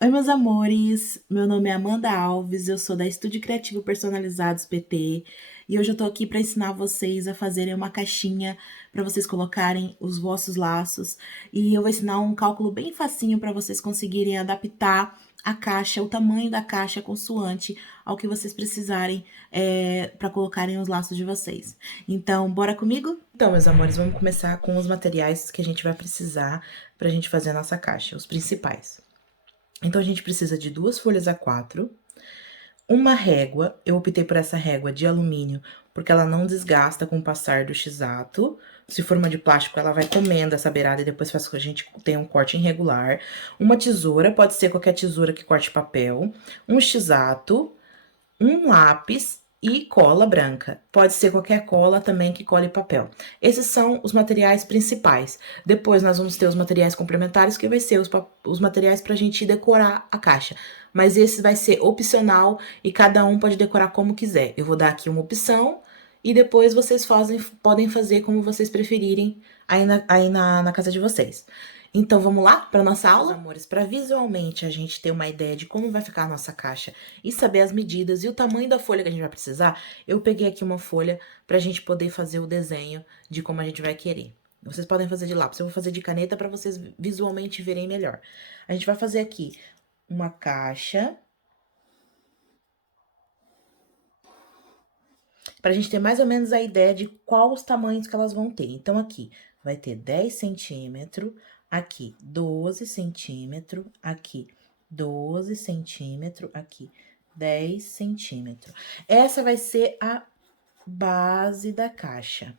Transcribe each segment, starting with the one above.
Oi, meus amores! Meu nome é Amanda Alves, eu sou da Estúdio Criativo Personalizados PT e hoje eu tô aqui para ensinar vocês a fazerem uma caixinha para vocês colocarem os vossos laços e eu vou ensinar um cálculo bem facinho para vocês conseguirem adaptar a caixa, o tamanho da caixa consoante ao que vocês precisarem para colocarem os laços de vocês. Então, bora comigo? Então, meus amores, vamos começar com os materiais que a gente vai precisar para a gente fazer a nossa caixa, os principais. Então, a gente precisa de 2 folhas A4, uma régua, eu optei por essa régua de alumínio, porque ela não desgasta com o passar do X-Ato. Se for uma de plástico, ela vai comendo essa beirada e depois faz com que a gente tenha um corte irregular. Uma tesoura, pode ser qualquer tesoura que corte papel, um X-Ato, um lápis e cola branca. Pode ser qualquer cola também que cole papel. Esses são os materiais principais. Depois nós vamos ter os materiais complementares, que vai ser os materiais para a gente decorar a caixa. Mas esse vai ser opcional e cada um pode decorar como quiser. Eu vou dar aqui uma opção e depois vocês podem fazer como vocês preferirem aí na casa de vocês. Então, vamos lá para nossa aula? Amores, para visualmente a gente ter uma ideia de como vai ficar a nossa caixa e saber as medidas e o tamanho da folha que a gente vai precisar, eu peguei aqui uma folha para a gente poder fazer o desenho de como a gente vai querer. Vocês podem fazer de lápis, eu vou fazer de caneta para vocês visualmente verem melhor. A gente vai fazer aqui uma caixa, para a gente ter mais ou menos a ideia de quais os tamanhos que elas vão ter. Então, aqui vai ter 10 centímetros, aqui 12 centímetros, aqui 12 centímetros, aqui 10 centímetros. Essa vai ser a base da caixa,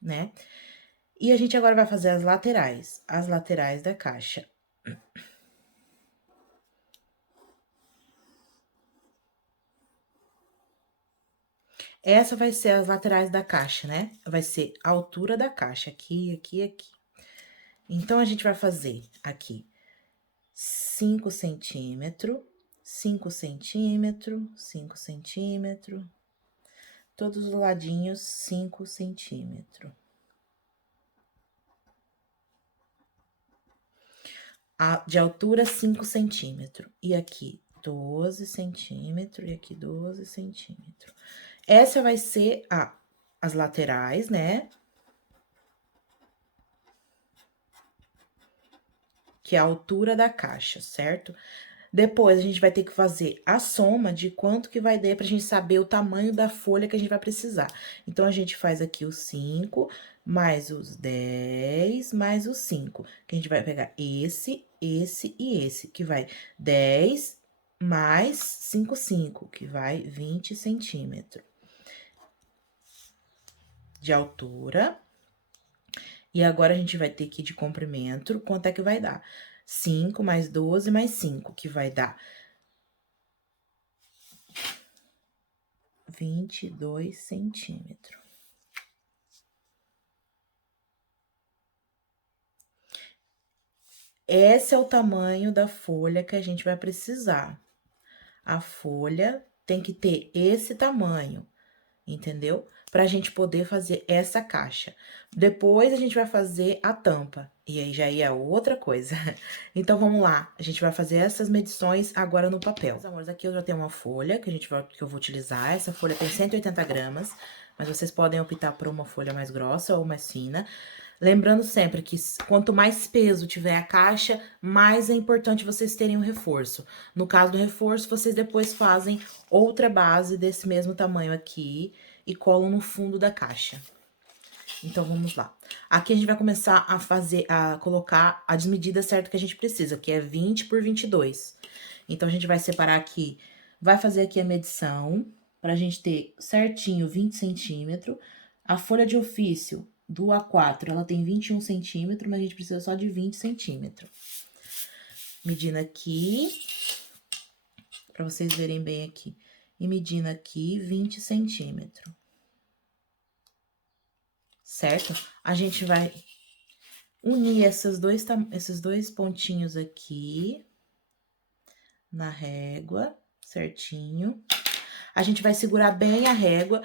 né? E a gente agora vai fazer as laterais da caixa. Essa vai ser as laterais da caixa, né? Vai ser a altura da caixa, aqui, aqui, aqui. Então, a gente vai fazer aqui 5 centímetros, 5 centímetros, 5 centímetros, todos os ladinhos 5 centímetros. De altura 5 centímetros. E aqui 12 centímetros e aqui 12 centímetros. Essa vai ser as laterais, né? Que é a altura da caixa, certo? Depois, a gente vai ter que fazer a soma de quanto que vai dar pra gente saber o tamanho da folha que a gente vai precisar. Então, a gente faz aqui os 5, mais os 10, mais os 5. Que a gente vai pegar esse e esse, que vai 10 mais 5, que vai 20 centímetros de altura. E agora, a gente vai ter que ir de comprimento, quanto é que vai dar? 5 mais 12 mais 5, que vai dar 22 centímetros. Esse é o tamanho da folha que a gente vai precisar. A folha tem que ter esse tamanho, entendeu? Pra gente poder fazer essa caixa. Depois, a gente vai fazer a tampa, e aí já é outra coisa. Então, vamos lá, a gente vai fazer essas medições agora no papel. Meus amores, aqui eu já tenho uma folha que eu vou utilizar. Essa folha tem 180 gramas, mas vocês podem optar por uma folha mais grossa ou mais fina. Lembrando sempre que quanto mais peso tiver a caixa, mais é importante vocês terem um reforço. No caso do reforço, vocês depois fazem outra base desse mesmo tamanho aqui e colam no fundo da caixa. Então, vamos lá. Aqui a gente vai começar a colocar as medidas certas que a gente precisa, que é 20 por 22. Então, a gente vai separar aqui, vai fazer aqui a medição, pra gente ter certinho 20 centímetros. A folha de ofício do A4, ela tem 21 centímetros, mas a gente precisa só de 20 centímetros. Medindo aqui, pra vocês verem bem aqui. E medindo aqui, 20 centímetros. Certo? A gente vai unir esses dois pontinhos aqui na régua, certinho. A gente vai segurar bem a régua.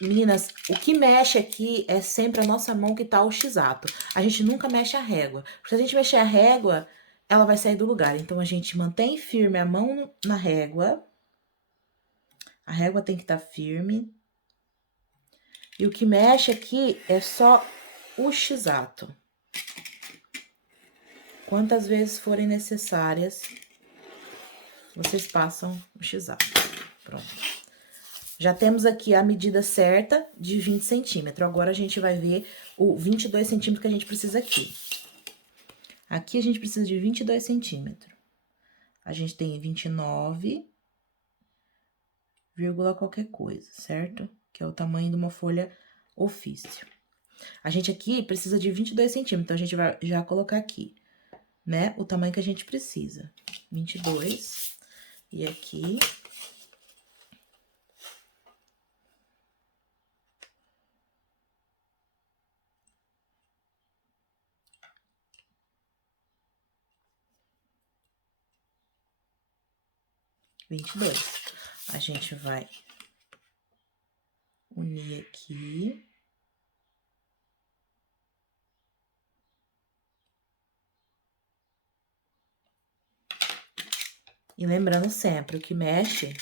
Meninas, o que mexe aqui é sempre a nossa mão que tá o X-Ato. A gente nunca mexe a régua. Porque se a gente mexer a régua, ela vai sair do lugar. Então, a gente mantém firme a mão na régua. A régua tem que estar firme. E o que mexe aqui é só o X-ato. Quantas vezes forem necessárias, vocês passam o X-ato. Pronto. Já temos aqui a medida certa de 20 centímetros. Agora, a gente vai ver o 22 centímetros que a gente precisa aqui. Aqui, a gente precisa de 22 centímetros. A gente tem 29, vírgula qualquer coisa, certo? Que é o tamanho de uma folha ofício. A gente aqui precisa de 22 centímetros, então a gente vai já colocar aqui, né? O tamanho que a gente precisa. 22. E aqui... 22. A gente vai unir aqui. E lembrando sempre, o que mexe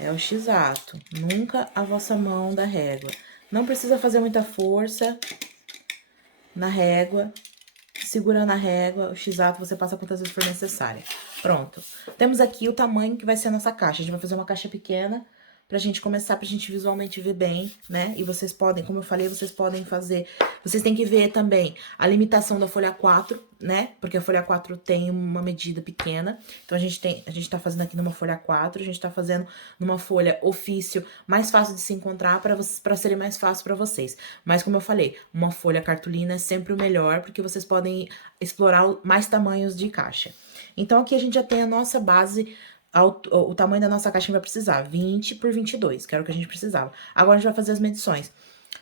é o X-ato, nunca a vossa mão da régua. Não precisa fazer muita força na régua. Segurando a régua, o X-ato você passa quantas vezes for necessária. Pronto. Temos aqui o tamanho que vai ser a nossa caixa. A gente vai fazer uma caixa pequena pra gente começar, pra gente visualmente ver bem, né? E vocês podem, como eu falei, vocês podem fazer... Vocês têm que ver também a limitação da folha 4, né? Porque a folha 4 tem uma medida pequena. Então, a gente tá fazendo aqui numa folha 4, a gente tá fazendo numa folha ofício mais fácil de se encontrar pra ser mais fácil pra vocês. Mas, como eu falei, uma folha cartolina é sempre o melhor, porque vocês podem explorar mais tamanhos de caixa. Então, aqui a gente já tem a nossa base, o tamanho da nossa caixa que vai precisar, 20 por 22, que era o que a gente precisava. Agora, a gente vai fazer as medições.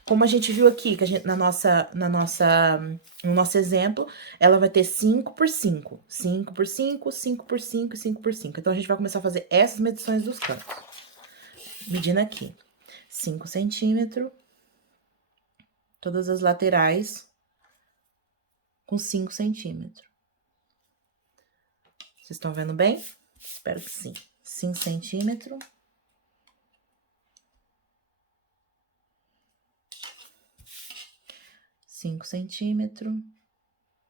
Como a gente viu aqui, que a gente, no nosso exemplo, ela vai ter 5 por 5, 5 por 5, 5 por 5 e 5 por 5. Então, a gente vai começar a fazer essas medições dos cantos. Medindo aqui, 5 centímetros, todas as laterais com 5 centímetros. Vocês estão vendo bem? Espero que sim. 5 centímetros. 5 centímetros.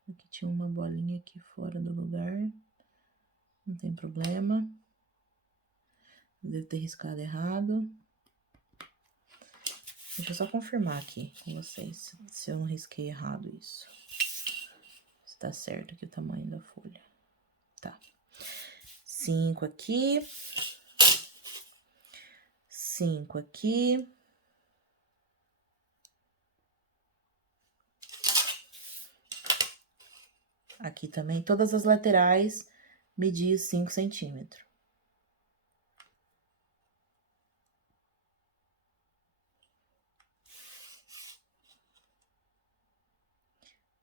Aqui tinha uma bolinha aqui fora do lugar. Não tem problema. Devo ter riscado errado. Deixa eu só confirmar aqui com vocês se eu não risquei errado isso. Se tá certo aqui o tamanho da folha. Tá. 5 aqui. 5 aqui. Aqui também, todas as laterais, medi 5 centímetros.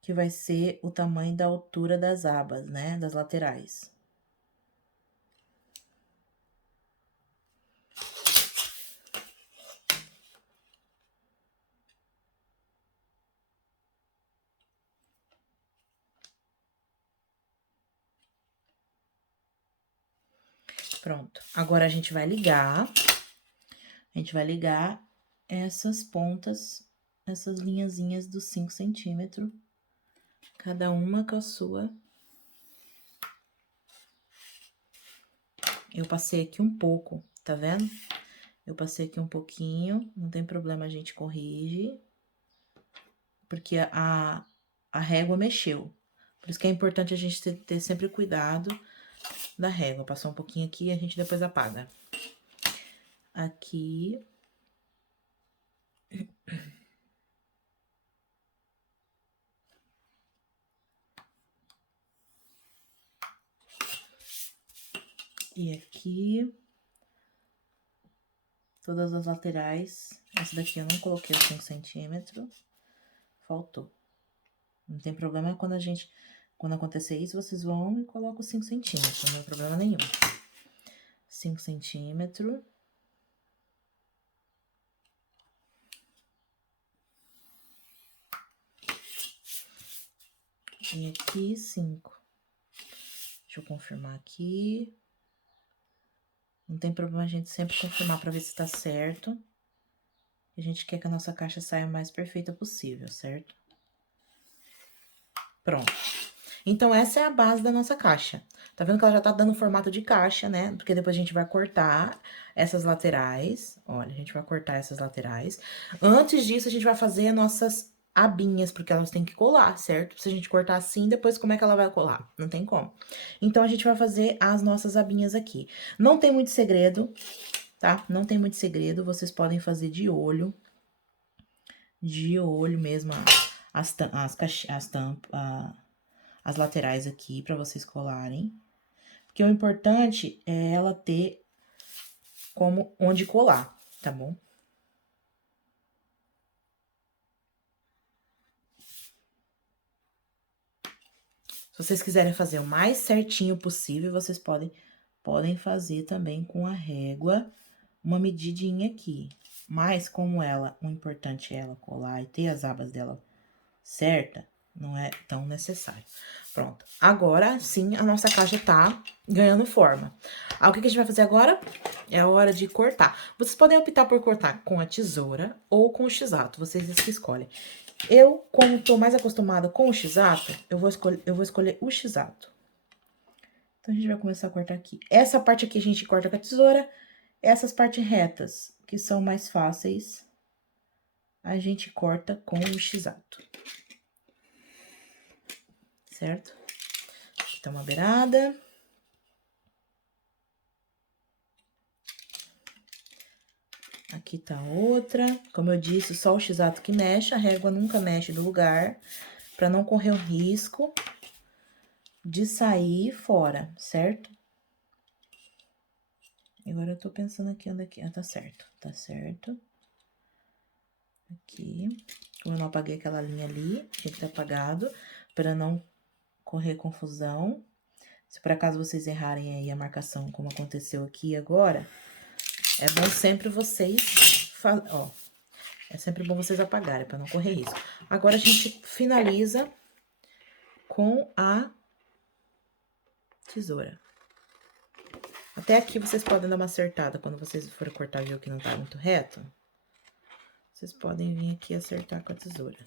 Que vai ser o tamanho da altura das abas, né? Das laterais. Pronto. Agora, a gente vai ligar. A gente vai ligar essas pontas, essas linhazinhas dos 5 centímetros. Cada uma com a sua. Eu passei aqui um pouco, tá vendo? Eu passei aqui um pouquinho, não tem problema, a gente corrige. Porque a régua mexeu. Por isso que é importante a gente ter sempre cuidado da régua. Passou um pouquinho aqui e a gente depois apaga. Aqui. E aqui. Todas as laterais. Essa daqui eu não coloquei os 5 centímetros. Faltou. Não tem problema quando acontecer isso, vocês vão e colocam os 5 centímetros. Não tem problema nenhum. 5 centímetros. E aqui, 5. Deixa eu confirmar aqui. Não tem problema a gente sempre confirmar pra ver se tá certo. A gente quer que a nossa caixa saia o mais perfeita possível, certo? Pronto. Então, essa é a base da nossa caixa. Tá vendo que ela já tá dando formato de caixa, né? Porque depois a gente vai cortar essas laterais. Olha, a gente vai cortar essas laterais. Antes disso, a gente vai fazer as nossas abinhas, porque elas têm que colar, certo? Se a gente cortar assim, depois como é que ela vai colar? Não tem como. Então, a gente vai fazer as nossas abinhas aqui. Não tem muito segredo, tá? Não tem muito segredo, vocês podem fazer de olho. De olho mesmo, as laterais aqui pra vocês colarem. Porque o importante é ela ter como onde colar, tá bom? Se vocês quiserem fazer o mais certinho possível, vocês podem fazer também com a régua uma medidinha aqui. Mas como o importante é ela colar e ter as abas dela certa, não é tão necessário. Pronto. Agora sim, a nossa caixa tá ganhando forma. O que a gente vai fazer agora? É a hora de cortar. Vocês podem optar por cortar com a tesoura ou com o X-Ato, vocês que escolhem. Eu, como tô mais acostumada com o X-Ato, eu vou escolher o X-Ato. Então, a gente vai começar a cortar aqui. Essa parte aqui a gente corta com a tesoura, essas partes retas, que são mais fáceis, a gente corta com o X-Ato. Certo? Aqui tá uma beirada. Aqui tá outra. Como eu disse, só o X-Ato que mexe, a régua nunca mexe do lugar, pra não correr o risco de sair fora, certo? Agora eu tô pensando aqui onde é que... Ah, tá certo, tá certo. Aqui. Como eu não apaguei aquela linha ali, tinha que ter apagado, pra não correr confusão. Se por acaso vocês errarem aí a marcação, como aconteceu aqui agora, é bom sempre vocês... Ó, é sempre bom vocês apagarem, pra não correr risco. Agora, a gente finaliza com a tesoura. Até aqui, vocês podem dar uma acertada. Quando vocês forem cortar e ver que não tá muito reto, vocês podem vir aqui acertar com a tesoura.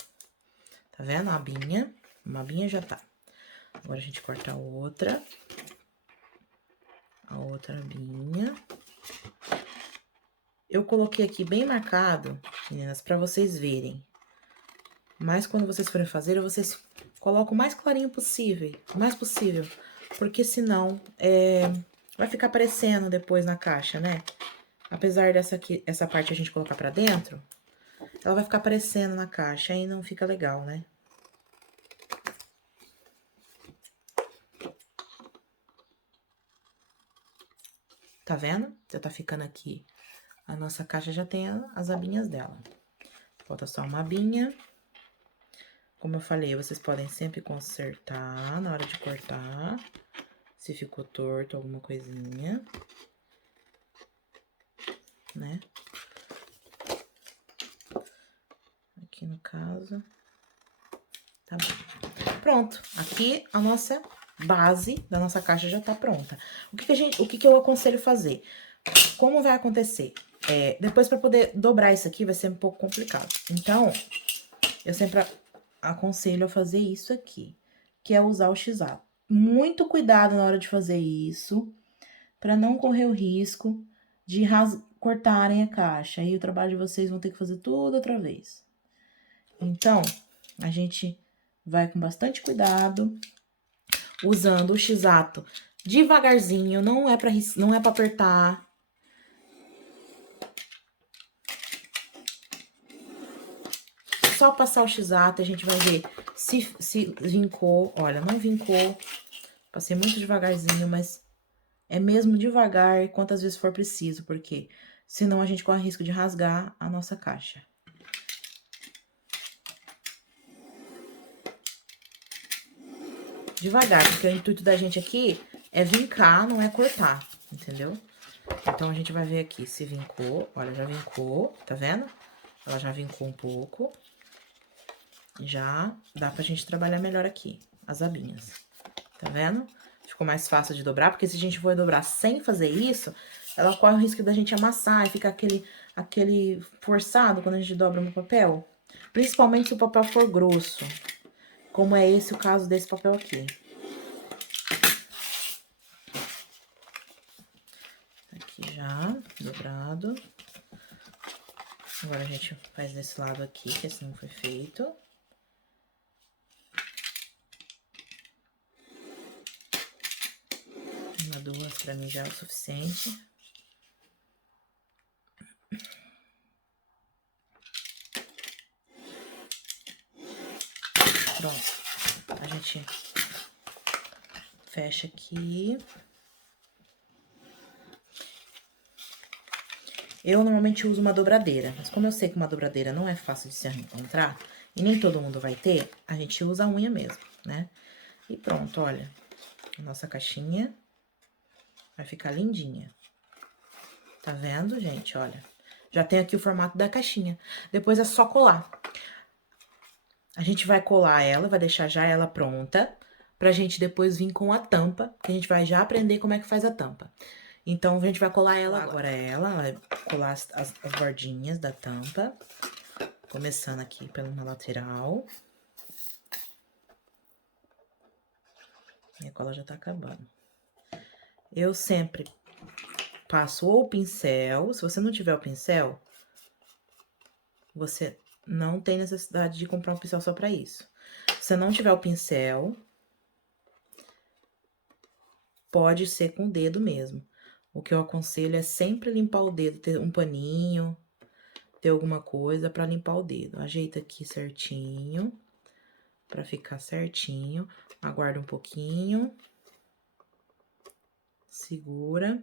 Tá vendo? A abinha. Uma abinha já tá. Agora, a gente corta a outra. A outra abinha. Eu coloquei aqui bem marcado, meninas, pra vocês verem. Mas quando vocês forem fazer, vocês colocam o mais clarinho possível. O mais possível. Porque senão, vai ficar aparecendo depois na caixa, né? Apesar essa parte a gente colocar pra dentro, ela vai ficar aparecendo na caixa e não fica legal, né? Tá vendo? Já tá ficando aqui. A nossa caixa já tem as abinhas dela. Falta só uma abinha. Como eu falei, vocês podem sempre consertar na hora de cortar. Se ficou torto alguma coisinha, né? Aqui no caso. Tá bom. Pronto. Aqui a nossa base da nossa caixa já tá pronta. O que eu aconselho fazer? Como vai acontecer? Depois, para poder dobrar isso aqui, vai ser um pouco complicado. Então, eu sempre aconselho a fazer isso aqui, que é usar o X-Ato. Muito cuidado na hora de fazer isso, para não correr o risco de cortarem a caixa. Aí o trabalho de vocês vão ter que fazer tudo outra vez. Então, a gente vai com bastante cuidado, usando o X-Ato devagarzinho, não é para apertar. Só passar o X-Ato, a gente vai ver se vincou. Olha, não vincou. Passei muito devagarzinho, mas é mesmo devagar quantas vezes for preciso, porque senão a gente corre risco de rasgar a nossa caixa. Devagar, porque o intuito da gente aqui é vincar, não é cortar, entendeu? Então, a gente vai ver aqui se vincou. Olha, já vincou, tá vendo? Ela já vincou um pouco. Já dá pra gente trabalhar melhor aqui, as abinhas. Tá vendo? ficou mais fácil de dobrar, porque se a gente for dobrar sem fazer isso, ela corre o risco da gente amassar e ficar aquele forçado quando a gente dobra no papel. Principalmente se o papel for grosso, como é esse o caso desse papel aqui. Aqui já, dobrado. Agora a gente faz desse lado aqui, que assim foi feito. Uma, duas, pra mim já é o suficiente. Pronto. A gente fecha aqui. Eu normalmente uso uma dobradeira, mas como eu sei que uma dobradeira não é fácil de se encontrar, e nem todo mundo vai ter, a gente usa a unha mesmo, né? E pronto, olha, a nossa caixinha vai ficar lindinha. Tá vendo, gente? Olha, já tem aqui o formato da caixinha. Depois é só colar. A gente vai colar ela, vai deixar já ela pronta, pra gente depois vir com a tampa, que a gente vai já aprender como é que faz a tampa. Então, a gente vai colar ela agora. Vai colar as bordinhas da tampa. Começando aqui na lateral. Minha cola já tá acabando. Eu sempre passo ou o pincel. Se você não tiver o pincel, você não tem necessidade de comprar um pincel só pra isso. Se você não tiver o pincel, pode ser com o dedo mesmo. O que eu aconselho é sempre limpar o dedo, ter um paninho, ter alguma coisa pra limpar o dedo. Ajeita aqui certinho, pra ficar certinho. Aguarda um pouquinho. Segura.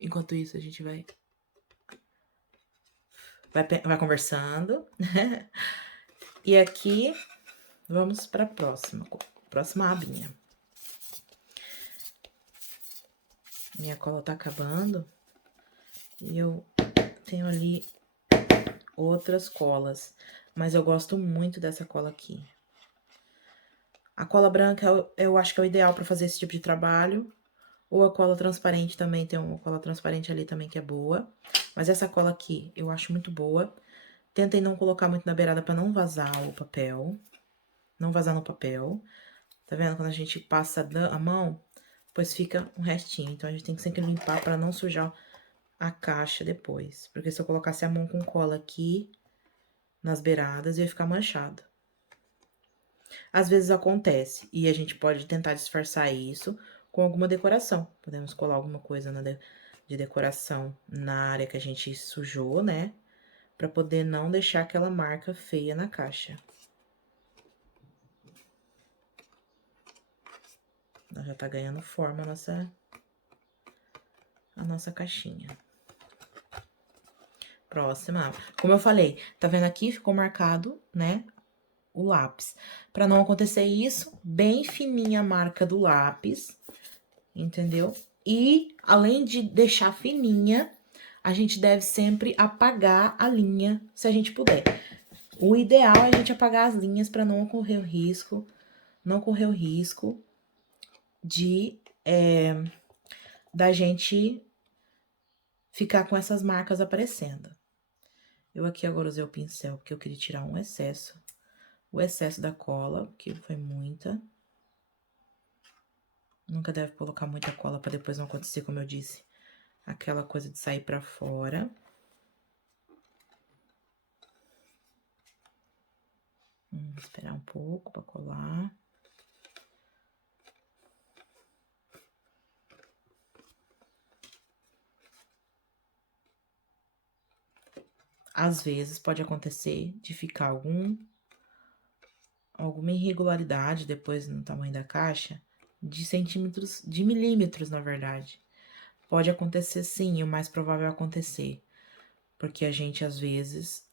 Enquanto isso, a gente vai conversando. E aqui, vamos pra próxima abinha. Minha cola tá acabando. E eu tenho ali outras colas. Mas eu gosto muito dessa cola aqui. A cola branca eu acho que é o ideal pra fazer esse tipo de trabalho. Ou a cola transparente também, tem uma cola transparente ali também que é boa. Mas essa cola aqui eu acho muito boa. Tentem não colocar muito na beirada pra não vazar o papel. Não vazar no papel. Tá vendo? Quando a gente passa a mão, depois fica um restinho. Então, a gente tem que sempre limpar pra não sujar a caixa depois. Porque se eu colocasse a mão com cola aqui, nas beiradas, ia ficar manchado. Às vezes acontece, e a gente pode tentar disfarçar isso com alguma decoração. Podemos colar alguma coisa de decoração na área que a gente sujou, né? Pra poder não deixar aquela marca feia na caixa. Ela já tá ganhando forma a nossa caixinha. Próxima. Como eu falei, tá vendo aqui? Ficou marcado, né? O lápis. Pra não acontecer isso, bem fininha a marca do lápis, entendeu? E, além de deixar fininha, a gente deve sempre apagar a linha, se a gente puder. O ideal é a gente apagar as linhas pra não correr o risco, de da gente ficar com essas marcas aparecendo. Eu aqui agora usei o pincel porque eu queria tirar o excesso da cola, que foi muita. Nunca deve colocar muita cola pra depois não acontecer, como eu disse, aquela coisa de sair pra fora. Vamos esperar um pouco pra colar. Às vezes pode acontecer de ficar alguma irregularidade depois no tamanho da caixa, de milímetros, na verdade. Pode acontecer sim, o mais provável é acontecer, porque a gente às vezes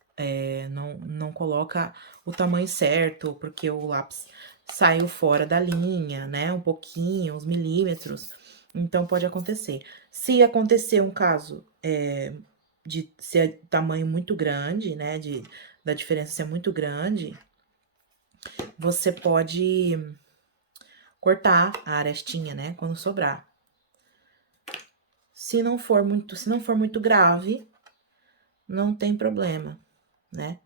não coloca o tamanho certo, porque o lápis saiu fora da linha, né? Um pouquinho, uns milímetros. Então, pode acontecer. Se acontecer um caso de ser tamanho muito grande, né? Da diferença ser muito grande, você pode cortar a arestinha, né, quando sobrar. Se não for muito grave, não tem problema, né?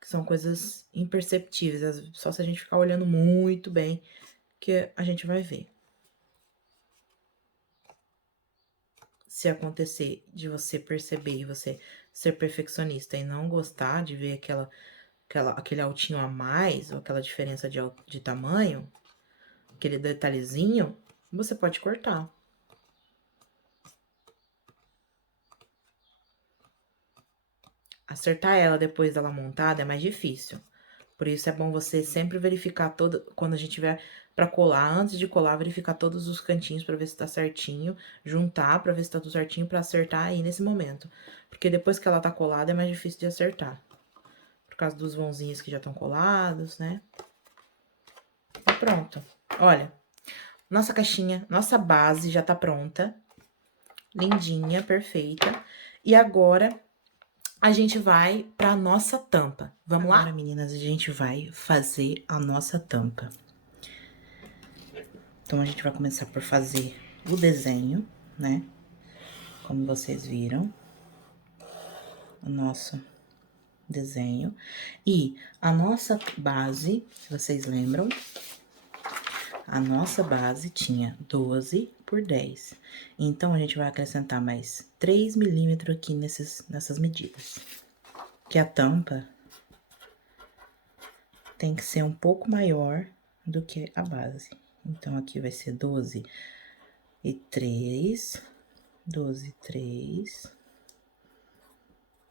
Que são coisas imperceptíveis, só se a gente ficar olhando muito bem que a gente vai ver. Se acontecer de você perceber e você ser perfeccionista e não gostar de ver aquele altinho a mais, ou aquela diferença de tamanho, aquele detalhezinho, você pode cortar. Acertar ela depois dela montada é mais difícil. Por isso é bom você sempre verificar quando a gente tiver para colar, antes de colar, verificar todos os cantinhos para ver se tá certinho, juntar para ver se tá tudo certinho para acertar aí nesse momento. Porque depois que ela tá colada é mais difícil de acertar. Por causa dos vãozinhos que já estão colados, né? E pronto. Olha, nossa caixinha, nossa base já tá pronta. Lindinha, perfeita. E agora a gente vai pra nossa tampa. Vamos lá? Agora, meninas, a gente vai fazer a nossa tampa. Então, a gente vai começar por fazer o desenho, né? Como vocês viram. O nosso desenho. E a nossa base, se vocês lembram, a nossa base tinha 12 por 10. Então, a gente vai acrescentar mais 3 milímetros aqui nessas medidas. Que a tampa tem que ser um pouco maior do que a base. Então, aqui vai ser 12 e 3, 12 e 3,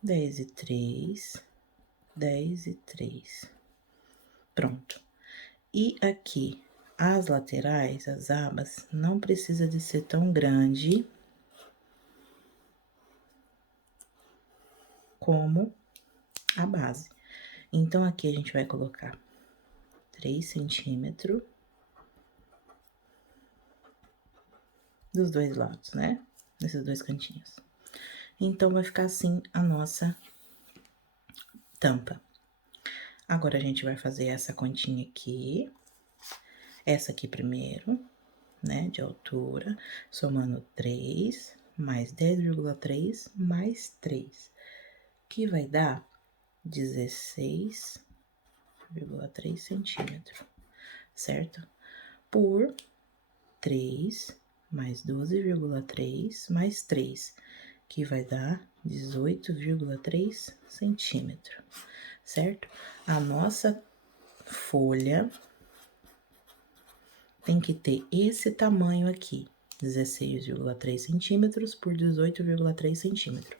10 e 3, 10 e 3. Pronto. E aqui, as laterais, as abas, não precisa de ser tão grande como a base. Então, aqui a gente vai colocar 3 centímetros dos dois lados, né? Nesses dois cantinhos. Então, vai ficar assim a nossa tampa. Agora, a gente vai fazer essa continha aqui. Essa aqui primeiro, né? De altura, somando 3, mais 10,3, mais 3. Que vai dar 16,3 centímetros, certo? Por 3, mais 12,3, mais 3, que vai dar 18,3 centímetros, certo? A nossa folha tem que ter esse tamanho aqui, 16,3 centímetros por 18,3 centímetros.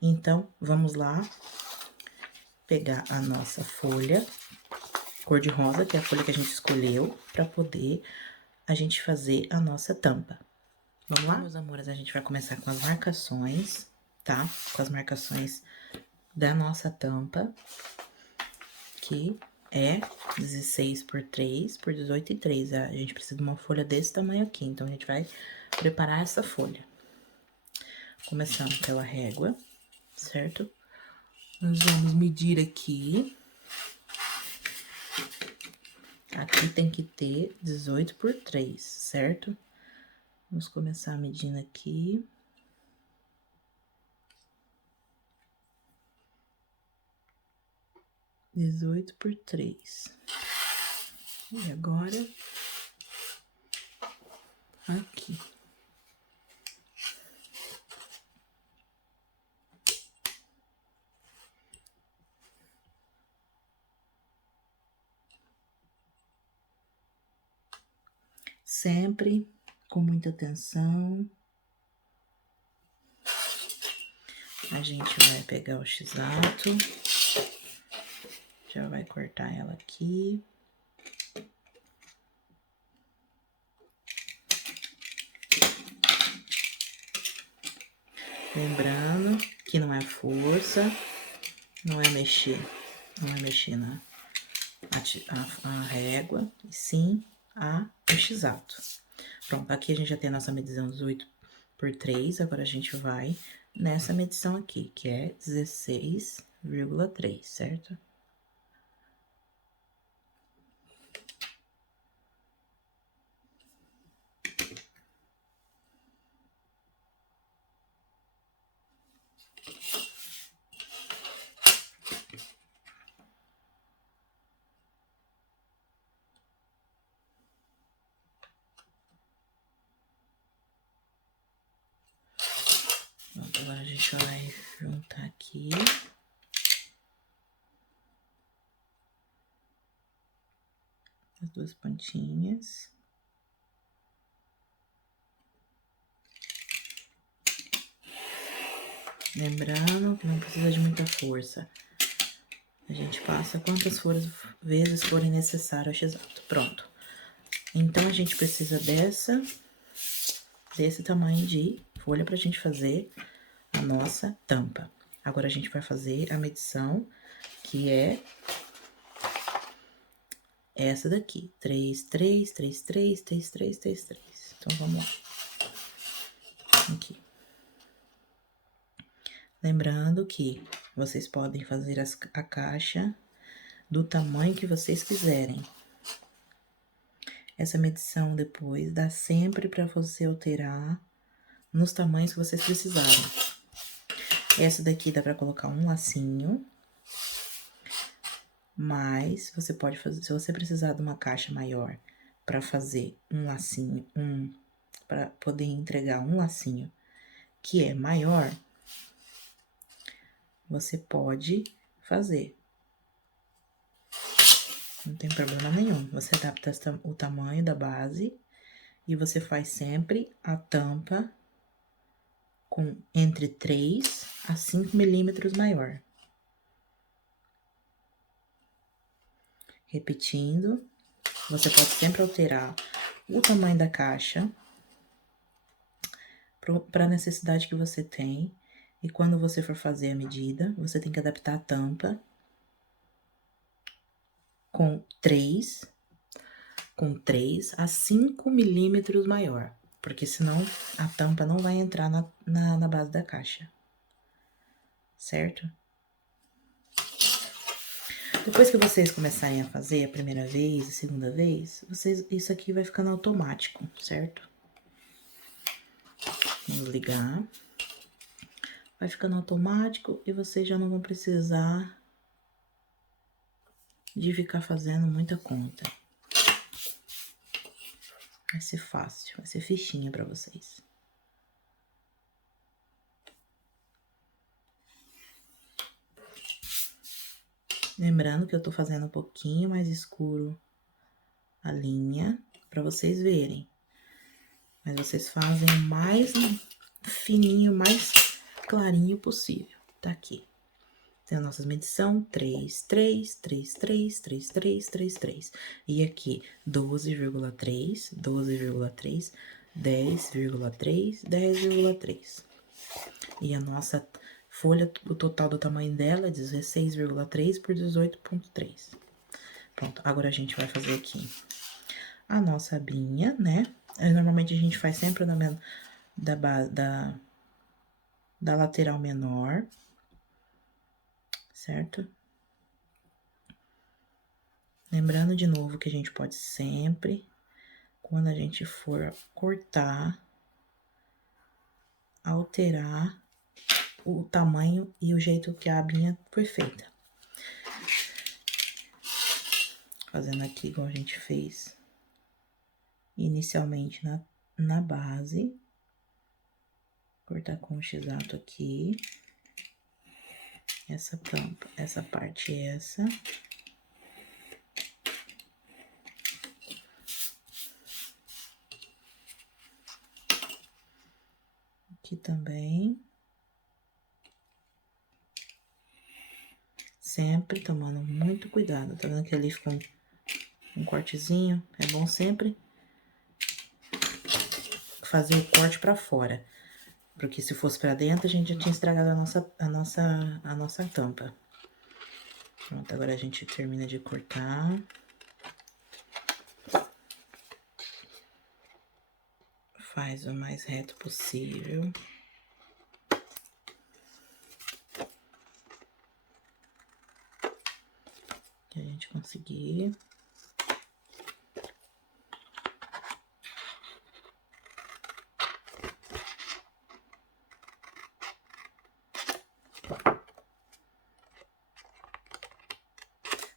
Então, vamos lá pegar a nossa folha cor-de-rosa, que é a folha que a gente escolheu, para poder a gente fazer a nossa tampa. Vamos lá? Meus amores, a gente vai começar com as marcações, tá? Com as marcações da nossa tampa, que é 16 por 3 por 18 e 3. A gente precisa de uma folha desse tamanho aqui, então a gente vai preparar essa folha. Começando pela régua, certo? Nós vamos medir aqui. Aqui tem que ter 18 por 3, certo? Vamos começar medindo aqui. Dezoito por 3. E agora, aqui. Sempre com muita atenção. A gente vai pegar o X-ato. Já vai cortar ela aqui. Lembrando que não é força, não é mexer a régua, e sim o X-ato. Pronto, aqui a gente já tem a nossa medição 18 por 3, agora a gente vai nessa medição aqui, que é 16,3, certo? Agora a gente vai juntar aqui. As duas pontinhas. Lembrando que não precisa de muita força. A gente passa quantas vezes forem necessário o x-ato. Pronto. Então, a gente precisa desse tamanho de folha pra gente fazer a nossa tampa. Agora, a gente vai fazer a medição, que é essa daqui. 3, 3, 3, 3, 3, 3, 3, 3. Então, vamos lá. Aqui. Lembrando que vocês podem fazer a caixa do tamanho que vocês quiserem. Essa medição depois dá sempre para você alterar nos tamanhos que vocês precisarem. Essa daqui dá para colocar um lacinho, mas você pode fazer, se você precisar de uma caixa maior para fazer um lacinho, para poder entregar um lacinho que é maior, você pode fazer. Não tem problema nenhum. Você adapta o tamanho da base e você faz sempre a tampa com entre 3 a 5 milímetros maior. Repetindo, você pode sempre alterar o tamanho da caixa para a necessidade que você tem. E quando você for fazer a medida, você tem que adaptar a tampa com 3 a 5 milímetros maior, porque senão a tampa não vai entrar na base da caixa, certo? Depois que vocês começarem a fazer a primeira vez, a segunda vez, isso aqui vai ficando automático, certo? Vamos ligar. Vai ficando automático e vocês já não vão precisar de ficar fazendo muita conta. Vai ser fácil, vai ser fichinha pra vocês. Lembrando que eu tô fazendo um pouquinho mais escuro a linha, pra vocês verem. Mas vocês fazem o mais fininho, mais clarinho possível. Tá aqui. Tem a nossa medição, 3, 3, 3, 3, 3, 3, 3, 3. E aqui, 12,3, 12,3, 10,3, 10,3. E a nossa folha, o total do tamanho dela é 16,3 por 18,3. Pronto, agora a gente vai fazer aqui a nossa abinha, né? Normalmente a gente faz sempre da lateral menor, certo? Lembrando de novo que a gente pode sempre, quando a gente for cortar, alterar o tamanho e o jeito que a abinha foi feita. Fazendo aqui igual a gente fez inicialmente na base. Cortar com o x-ato aqui. Essa tampa, essa parte é essa. Aqui também. Sempre tomando muito cuidado. Tá vendo que ali ficou um cortezinho? É bom sempre fazer o corte pra fora. Porque se fosse pra dentro, a gente já tinha estragado a nossa tampa. Pronto, agora a gente termina de cortar. Faz o mais reto possível. Que a gente conseguir.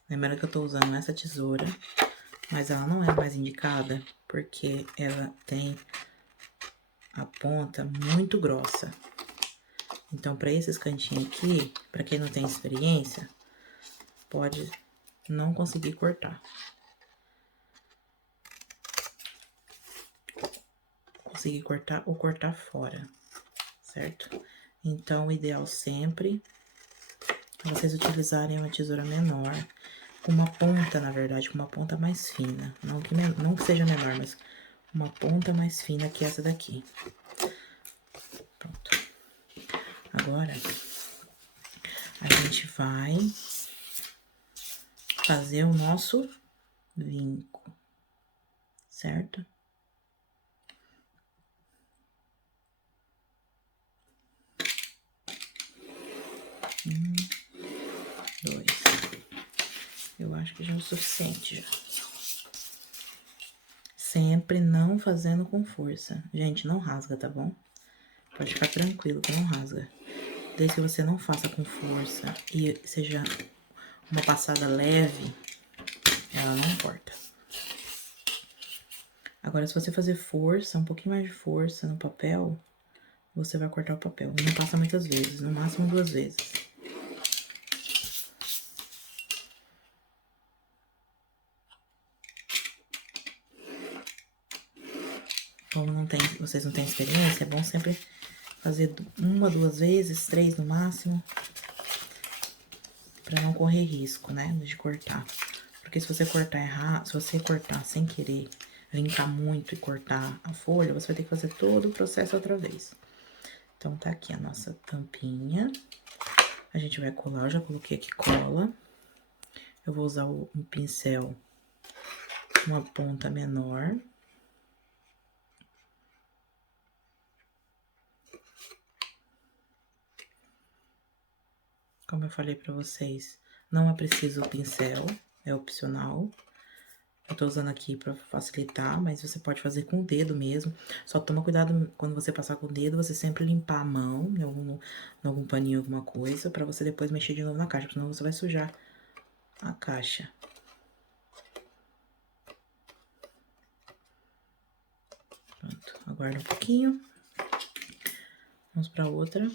Lembrando que eu tô usando essa tesoura, mas ela não é mais indicada, porque ela tem a ponta muito grossa. Então, para esses cantinhos aqui, para quem não tem experiência, pode não conseguir cortar. Conseguir cortar ou cortar fora, certo? Então, o ideal sempre é vocês utilizarem uma tesoura menor, com uma ponta, na verdade, com uma ponta mais fina. Não que seja menor, mas uma ponta mais fina que essa daqui. Pronto. Agora, a gente vai fazer o nosso vinco, certo? Dois. Eu acho que já é o suficiente, já. Sempre não fazendo com força. Gente, não rasga, tá bom? Pode ficar tranquilo que não rasga. Desde que você não faça com força e seja uma passada leve, ela não corta. Agora, se você fazer força, um pouquinho mais de força no papel, você vai cortar o papel. Não passa muitas vezes, no máximo 2 vezes. Como vocês não têm experiência, é bom sempre fazer 1, 2 vezes, 3 no máximo, pra não correr risco, né, de cortar. Porque se você cortar errado, se você cortar sem querer, vincar muito e cortar a folha, você vai ter que fazer todo o processo outra vez. Então, tá aqui a nossa tampinha. A gente vai colar, eu já coloquei aqui cola. Eu vou usar um pincel, uma ponta menor. Como eu falei pra vocês, não é preciso o pincel, é opcional. Eu tô usando aqui pra facilitar, mas você pode fazer com o dedo mesmo. Só toma cuidado quando você passar com o dedo, você sempre limpar a mão em algum paninho, alguma coisa, pra você depois mexer de novo na caixa, senão você vai sujar a caixa. Pronto, aguarda um pouquinho. Vamos pra outra.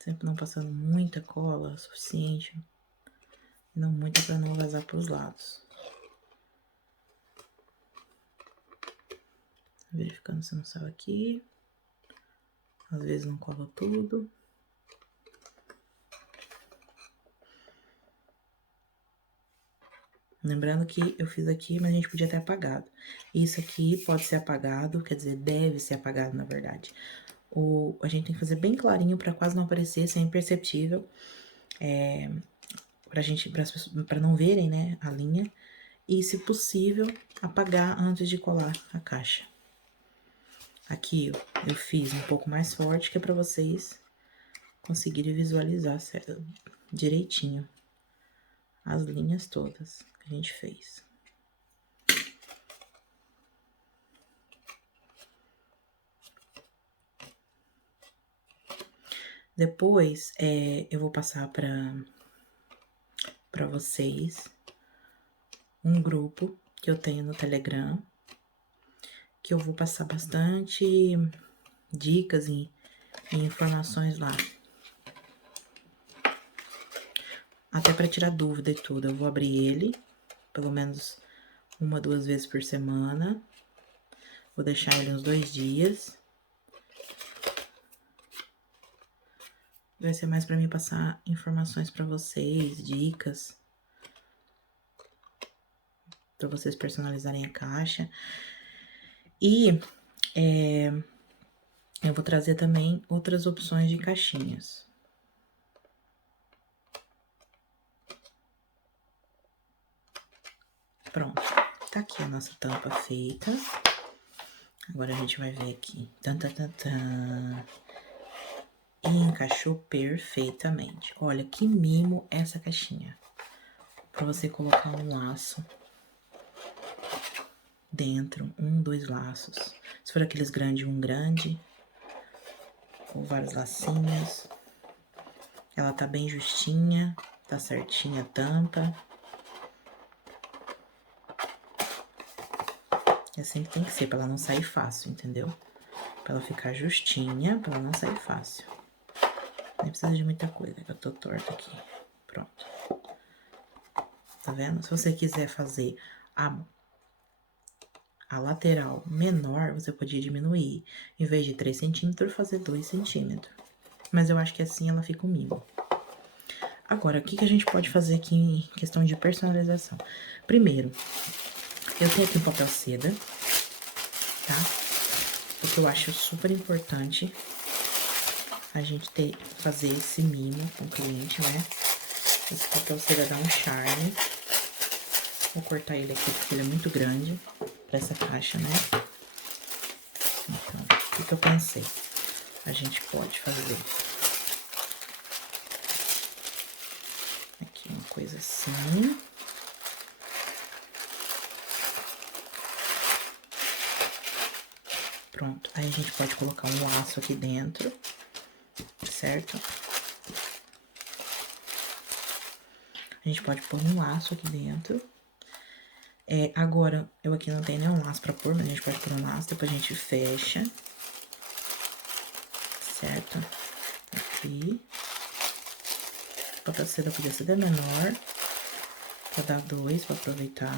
Sempre não passando muita cola, suficiente. Não muita pra não vazar pros lados. Verificando se não saiu aqui. Às vezes não cola tudo. Lembrando que eu fiz aqui, mas a gente podia ter apagado. Isso aqui pode ser apagado, quer dizer, deve ser apagado, na verdade. A gente tem que fazer bem clarinho pra quase não aparecer, ser imperceptível. Pra não verem, né, a linha. E, se possível, apagar antes de colar a caixa. Aqui, eu fiz um pouco mais forte, que é pra vocês conseguirem visualizar direitinho as linhas todas que a gente fez. Depois, eu vou passar pra vocês um grupo que eu tenho no Telegram, que eu vou passar bastante dicas e informações lá. Até pra tirar dúvida e tudo. Eu vou abrir ele, pelo menos 1, 2 vezes por semana. Vou deixar ele uns 2 dias. Vai ser mais pra mim passar informações pra vocês, dicas. Pra vocês personalizarem a caixa. E eu vou trazer também outras opções de caixinhas. Pronto, tá aqui a nossa tampa feita. Agora a gente vai ver aqui. Tan, tan, tan, tan. E encaixou perfeitamente. Olha que mimo essa caixinha. Pra você colocar um laço dentro, 1, 2 laços. Se for aqueles grandes, um grande. Ou vários lacinhos. Ela tá bem justinha, tá certinha a tampa. É assim que tem que ser, pra ela não sair fácil, entendeu? Pra ela ficar justinha, pra ela não sair fácil. Nem precisa de muita coisa, que eu tô torta aqui. Pronto. Tá vendo? Se você quiser fazer a lateral menor, você podia diminuir. Em vez de 3 centímetros, fazer 2 centímetros. Mas eu acho que assim ela fica um mimo. Agora, o que que a gente pode fazer aqui em questão de personalização? Primeiro, eu tenho aqui um papel seda, tá? Porque eu acho super importante a gente fazer esse mimo com o cliente, né? Esse papel seda dá um charme. Vou cortar ele aqui porque ele é muito grande pra essa caixa, né? Então, o que eu pensei? A gente pode fazer aqui uma coisa assim. Pronto. Aí a gente pode colocar um laço aqui dentro, certo? A gente pode pôr um laço aqui dentro. Agora, eu aqui não tenho nenhum laço pra pôr, mas a gente pode pôr um laço, depois a gente fecha. Certo? Aqui. O papel seda podia ser de menor, pra dar 2, pra aproveitar.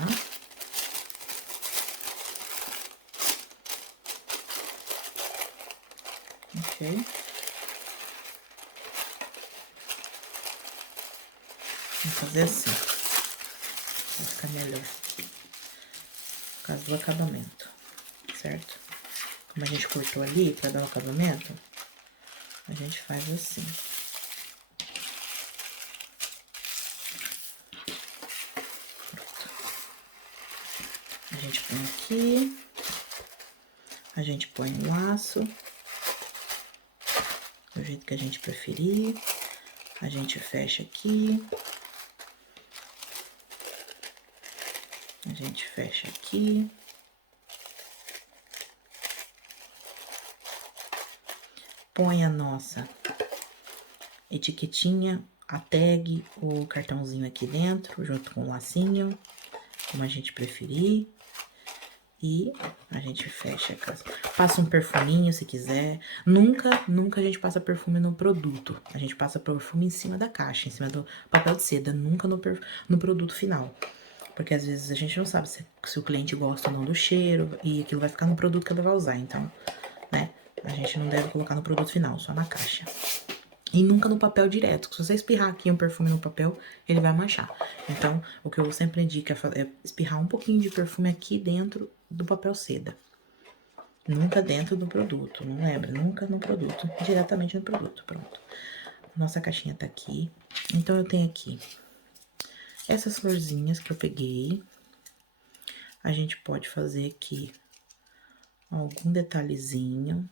Ok? Vamos fazer assim. Vai ficar melhor. Por causa do acabamento, certo? Como a gente cortou ali pra dar o acabamento, a gente faz assim. Pronto. A gente põe aqui. A gente põe um laço. Do jeito que a gente preferir. A gente fecha aqui. A gente fecha aqui. Põe a nossa etiquetinha, a tag, o cartãozinho aqui dentro, junto com o lacinho, como a gente preferir. E a gente fecha a casa. Passa um perfuminho se quiser. Nunca a gente passa perfume no produto. A gente passa perfume em cima da caixa, em cima do papel de seda, nunca no produto final. Porque às vezes a gente não sabe se o cliente gosta ou não do cheiro, e aquilo vai ficar no produto que ela vai usar. Então, né, a gente não deve colocar no produto final, só na caixa. E nunca no papel direto. Se você espirrar aqui um perfume no papel, ele vai manchar. Então, o que eu sempre indico é espirrar um pouquinho de perfume aqui dentro do papel seda. Nunca dentro do produto, não lembra? Nunca no produto, diretamente no produto, pronto. Nossa caixinha tá aqui. Então, eu tenho aqui essas florzinhas que eu peguei. A gente pode fazer aqui algum detalhezinho.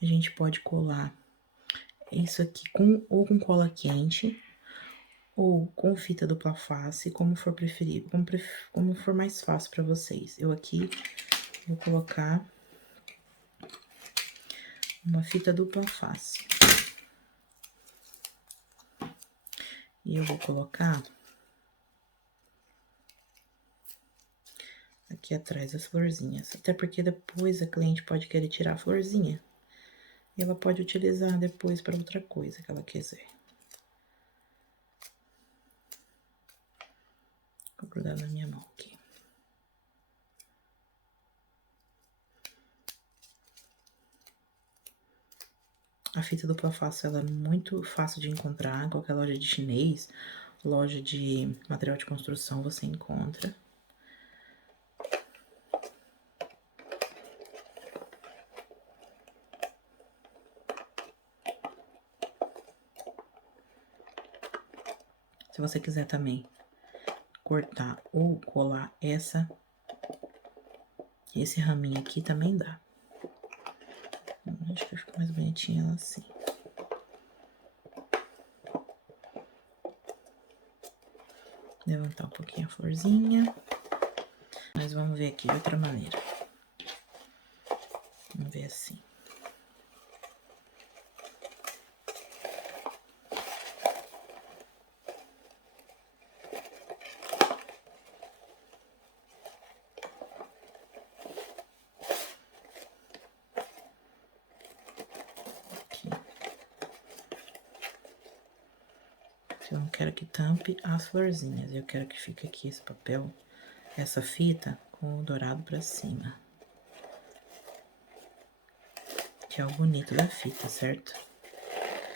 A gente pode colar isso aqui ou com cola quente, ou com fita dupla face, como for preferível, como for mais fácil pra vocês. Eu aqui vou colocar uma fita dupla face. E eu vou colocar aqui atrás as florzinhas. Até porque depois a cliente pode querer tirar a florzinha. E ela pode utilizar depois para outra coisa que ela quiser. Vou grudar na minha mão aqui. A fita dupla face, ela é muito fácil de encontrar em qualquer loja de chinês, loja de material de construção, você encontra. Se você quiser também cortar ou colar esse raminho aqui, também dá. Acho que fica mais bonitinho ela assim. Levantar um pouquinho a florzinha. Mas vamos ver aqui de outra maneira. Vamos ver assim. Eu não quero que tampe as florzinhas. Eu quero que fique aqui esse papel, essa fita com o dourado pra cima. Que é o bonito da fita, certo?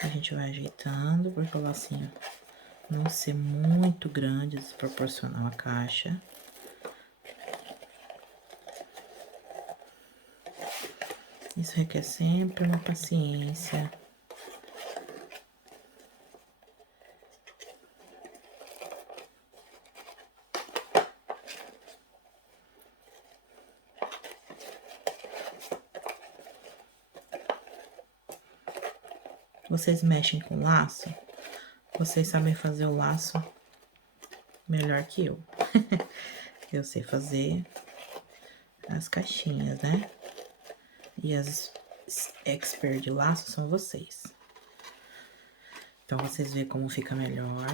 A gente vai ajeitando porque o lacinho não ser muito grande, desproporcional à caixa. Isso requer sempre uma paciência. Vocês mexem com laço? Vocês sabem fazer o laço melhor que eu. Eu sei fazer as caixinhas, né? E as expert de laço são vocês. Então, vocês veem como fica melhor.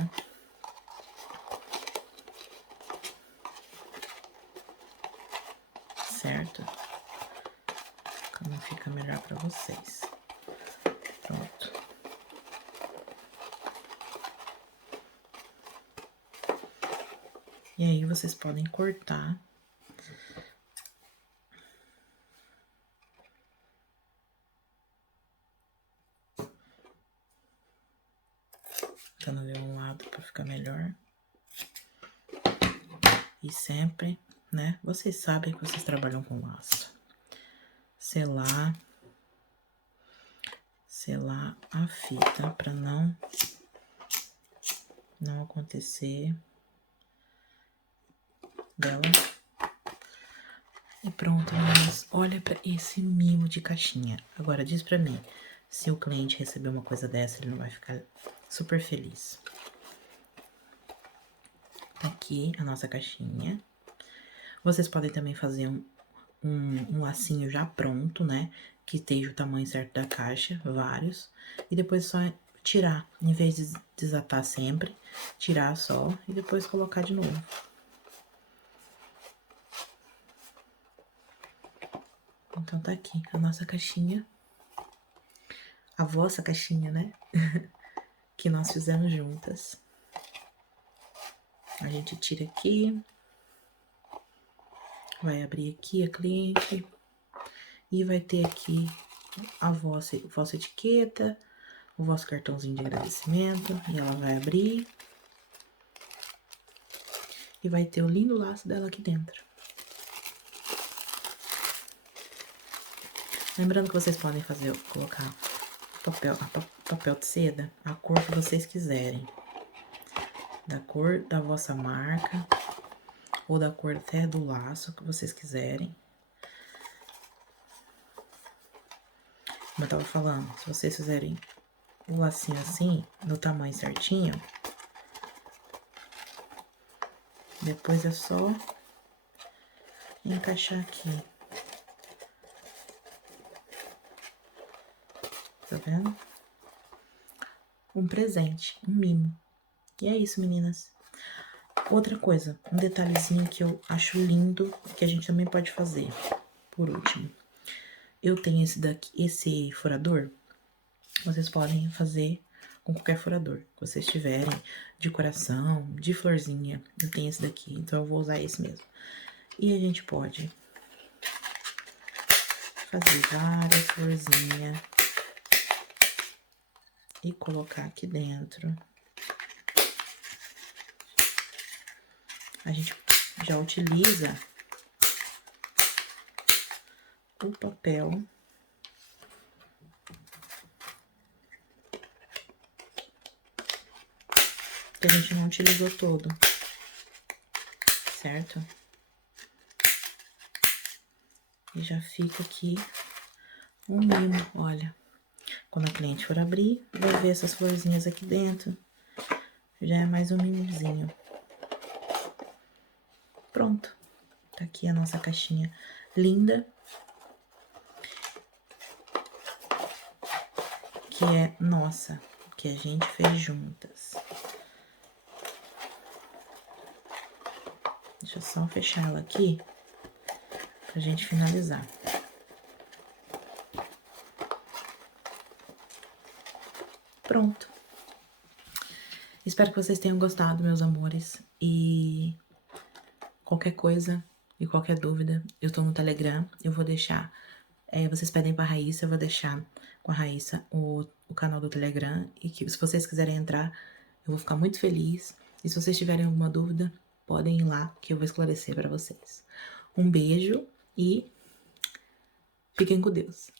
Certo? Como fica melhor pra vocês. Pronto. E aí, vocês podem cortar. Tentando ver um lado pra ficar melhor. E sempre, né? Vocês sabem que vocês trabalham com laço. Selar a fita pra não acontecer dela. E pronto, meninas. Olha pra esse mimo de caixinha. Agora, diz pra mim, se o cliente receber uma coisa dessa, ele não vai ficar super feliz. Tá aqui a nossa caixinha. Vocês podem também fazer um lacinho já pronto, né? Que esteja o tamanho certo da caixa, vários. E depois só tirar, em vez de desatar sempre, tirar só e depois colocar de novo. Então, tá aqui a nossa caixinha. A vossa caixinha, né? Que nós fizemos juntas. A gente tira aqui. Vai abrir aqui a cliente. E vai ter aqui a vossa etiqueta, o vosso cartãozinho de agradecimento. E ela vai abrir. E vai ter o lindo laço dela aqui dentro. Lembrando que vocês podem colocar papel de seda, a cor que vocês quiserem. Da cor da vossa marca, ou da cor até do laço que vocês quiserem. Como eu tava falando, se vocês fizerem o lacinho assim, no tamanho certinho, depois é só encaixar aqui. Tá vendo? Um presente, um mimo. E é isso, meninas. Outra coisa, um detalhezinho que eu acho lindo, que a gente também pode fazer, por último. Eu tenho esse furador, vocês podem fazer com qualquer furador que vocês tiverem, de coração, de florzinha. Eu tenho esse daqui, então eu vou usar esse mesmo. E a gente pode fazer várias florzinhas e colocar aqui dentro. A gente já utiliza o papel que a gente não utilizou todo, certo? E já fica aqui um mimo, olha. Quando a cliente for abrir, vai ver essas florzinhas aqui dentro. Já é mais um mimozinho. Pronto. Tá aqui a nossa caixinha linda. Que é nossa, que a gente fez juntas. Deixa eu só fechar ela aqui, pra gente finalizar. Pronto. Espero que vocês tenham gostado, meus amores. E qualquer coisa e qualquer dúvida, eu tô no Telegram. Eu vou deixar. Vocês pedem pra Raíssa, eu vou deixar com a Raíssa o canal do Telegram. E que se vocês quiserem entrar, eu vou ficar muito feliz. E se vocês tiverem alguma dúvida, podem ir lá que eu vou esclarecer pra vocês. Um beijo e fiquem com Deus.